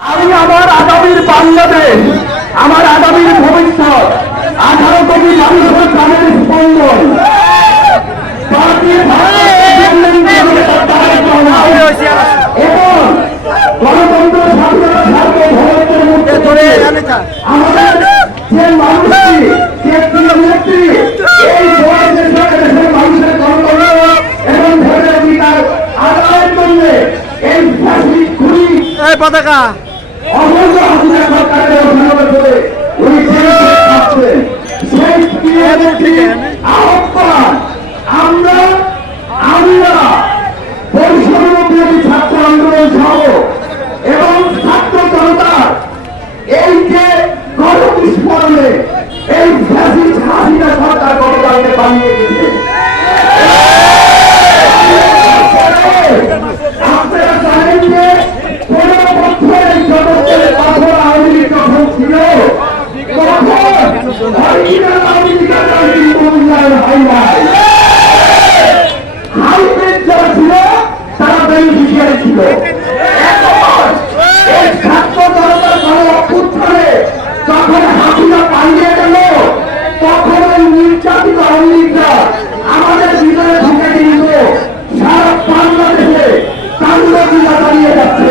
আমি আমার আগামীর বাংলাদেশ আমার আগামীর ভবিষ্যৎ আঠারো কোটি মানুষের প্রাণের স্পন্দন। এবং গণতন্ত্র স্বাধীনতা সার্বভৌমত্বের মধ্যে আমাদের যে মানুষটি যে প্রিয় নেত্রী এই সময় দেশের দেশের মানুষের গণতন্ত্র এবং ভোটের অধিকার আদায়ের জন্য এই ফ্যাসিস্ট খুনি এই পতাকা অবৈধ হাসিনা সরকারের অভিনয় করে উনি জেলে পতাকা? সেই আমাদের ভিতরে ঢুকে কিন্তু সারা বাংলাদেশে কান্ডগুলা চালিয়ে যাচ্ছে।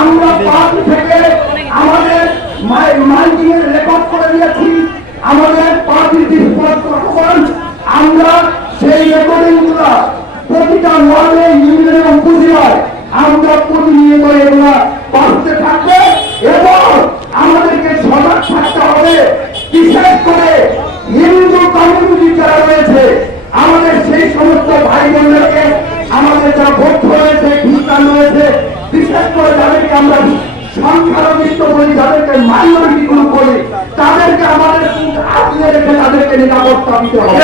আমরা পার্টি থেকে আমাদের মাইকিং এর রেকর্ড করে দিয়েছি। আমাদের পার্টির ডিসপোজ আহ্বান আমরা সেই রেকর্ডিংগুলা প্রতিটা ওয়ার্ডে ইউনিয়ন এবং উপজেলায় আমরা প্রতিনিয়ত এগুলা বাঁচতে থাকবে এবং আমাদেরকে সজাগ থাকতে হবে। বিশেষ করে হিন্দু কমিউনিটি যারা রয়েছে, আমাদের সেই সমস্ত ভাই বোনদেরকে আমাদের যারা বৌদ্ধ রয়েছে, খ্রিস্টান রয়েছে, বিশেষ করে আমরা সংখ্যালঘিষ্ট বলি যাদেরকে মাইনরিটি গ্রুপ বলি তাদেরকে আমাদের আগিয়ে রেখে তাদেরকে নিরাপত্তা দিতে হবে।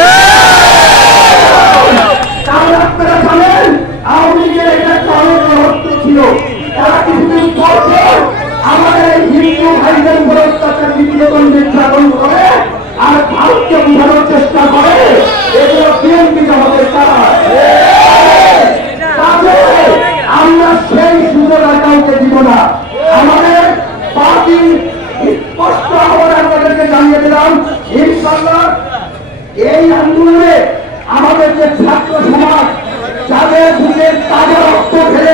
তাহলে আপনারা জানেন আওয়ামী লীগের এটা একটা রহস্য ছিল। তারা কিছুদিন আমাদের এই হিন্দু ভাইদের উপর অত্যাচার নির্যাতন নির্যাতন করে আর ভারতকে বোঝানোর চেষ্টা করে এগুলো বিএনপি আমাদের তারা তাহলে আমরা সেই সুযোগ আর কাউকে দিব না। আমাদের পার্টি স্পষ্ট আহ্বান আপনাদেরকে জানিয়ে দিলাম ইনশাল্লাহ এই আন্দোলনে আমাদের যে ছাত্র সমাজ, যাদের বুকের তাজা রক্ত ফেলে